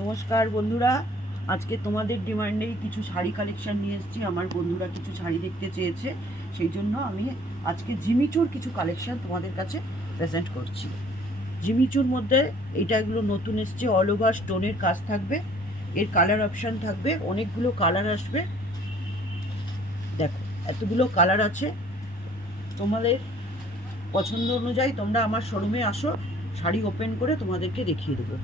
নমস্কার বন্ধুরা, আজকে তোমাদের ডিমান্ডেই কিছু শাড়ি কালেকশন নিয়ে এসেছি। আমার বন্ধুরা কিছু শাড়ি দেখতে চেয়েছে, সেই জন্য আমি আজকে জিমিচুর কিছু কালেকশন তোমাদের কাছে প্রেজেন্ট করছি। জিমিচুর মধ্যে এগুলো নতুন এসছে, অল ওভার স্টোনের কাজ থাকবে, এর কালার অপশান থাকবে, অনেকগুলো কালার আসবে। দেখো এতগুলো কালার আছে, তোমাদের পছন্দ অনুযায়ী তোমরা আমার শোরুমে আসো, শাড়ি ওপেন করে তোমাদেরকে দেখিয়ে দেবো।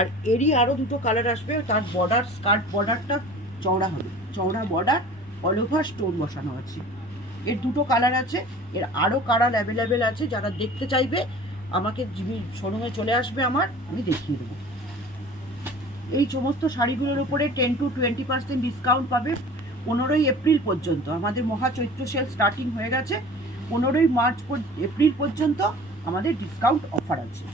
আর এরই আরও দুটো কালার আসবে, তার বর্ডার স্কার্ট বর্ডারটা চওড়া হবে, চওড়া বর্ডার, অল ওভার স্টোন বসানো আছে। এর দুটো কালার আছে, এর আরও কালার অ্যাভেলেবেল আছে। যারা দেখতে চাইবে আমাকে শোরুমে চলে আসবে, আমি দেখিয়ে দেবো। এই সমস্ত শাড়িগুলোর উপরে 10-20% ডিসকাউন্ট পাবে 15ই এপ্রিল পর্যন্ত। আমাদের মহাচৈত্র সেল স্টার্টিং হয়ে গেছে, 15ই এপ্রিল পর্যন্ত আমাদের ডিসকাউন্ট অফার আছে।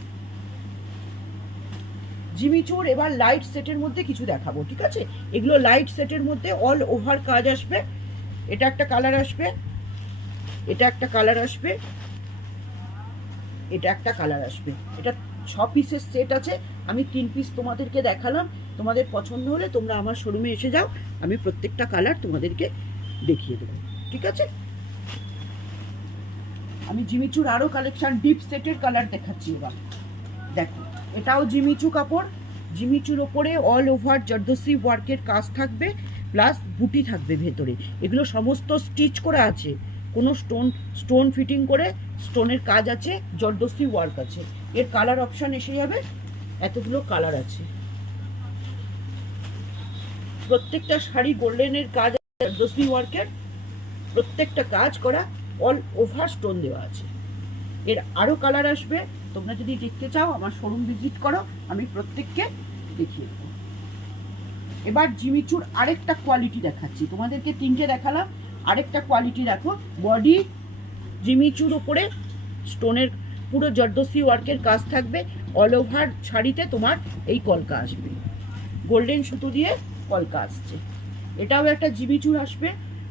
জিমিচুর এবার লাইট সেটের মধ্যে কিছু দেখাবো, ঠিক আছে? এগুলো লাইট সেটের মধ্যে অল ওভার কাজ আসবে। এটা একটা কালার আসবে, এটা একটা কালার আসবে, এটা একটা কালার আসবে। এটা 6 পিসের সেট আছে, আমি 3 পিস তোমাদেরকে দেখালাম। তোমাদের পছন্দ হলে তোমরা আমার শোরুমে এসে যাও, আমি প্রত্যেকটা কালার তোমাদেরকে দেখিয়ে দেবো, ঠিক আছে? আমি জিমিচুর আরও কালেকশন ডিপ সেটের কালার দেখাচ্ছি। এবার দেখো, এটাও জিমিচু কাপড়, জিমিচুর ওপরে অল ওভার জর্দসি ওয়ার্কের কাজ থাকবে, প্লাস বুটি থাকবে ভেতরে। এগুলো সমস্ত স্টিচ করা আছে, কোনো স্টোন ফিটিং করে স্টোনের কাজ আছে, জর্দসি ওয়ার্ক আছে। এর কালার অপশান এসে যাবে, এতগুলো কালার আছে। প্রত্যেকটা শাড়ি গোল্ডেনের কাজ, জর্দসি ওয়ার্কের প্রত্যেকটা কাজ করা, অল ওভার স্টোন দেওয়া আছে। এর আরও কালার আসবে, তোমরা যদি দেখতে চাও আমার শোরুম ভিজিট করো, আমি প্রত্যেককে দেখিয়ে দেবো। এবার জিমিচুর আরেকটা কোয়ালিটি দেখাচ্ছি তোমাদেরকে, 3টে দেখালাম, আরেকটা কোয়ালিটি দেখো। বডি জিমিচুর ওপরে স্টোনের পুরো জর্দসি ওয়ার্কের কাজ থাকবে, অল ওভার শাড়িতে তোমার এই কলকা আসবে, গোল্ডেন সুতো দিয়ে কলকা আসছে। এটাও একটা জিমিচুর আসবে,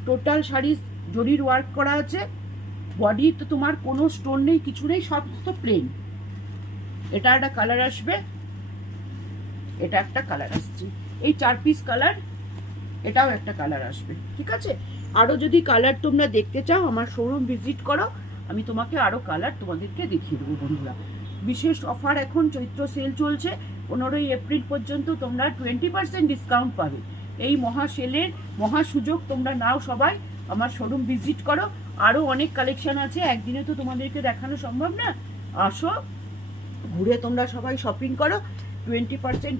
টোটাল শাড়ি জরির ওয়ার্ক করা আছে। বডি তো তোমার কোনো স্টোন নেই, কিছু নেই, সব তো প্লেন। এটা একটা কালার আসবে, এটা একটা কালার আসছে। এই 4 পিস কালার, এটাও একটা কালার আসবে, ঠিক আছে? আরও যদি কালার তোমরা দেখতে চাও আমার শোরুম ভিজিট করো, আমি তোমাকে আরও কালার তোমাদেরকে দেখিয়ে দেবো বন্ধুরা। বিশেষ অফার, এখন চৈত্র সেল চলছে, 15ই এপ্রিল পর্যন্ত তোমরা 20% ডিসকাউন্ট পাবে। এই মহা সেলের মহা সুযোগ তোমরা নাও, সবাই আমার শোরুম ভিজিট করো। আরও অনেক কালেকশন আছে, একদিনে তো তোমাদেরকে দেখানো সম্ভব না। আসো, ঘুরে তোমরা সবাই শপিং করো, 20%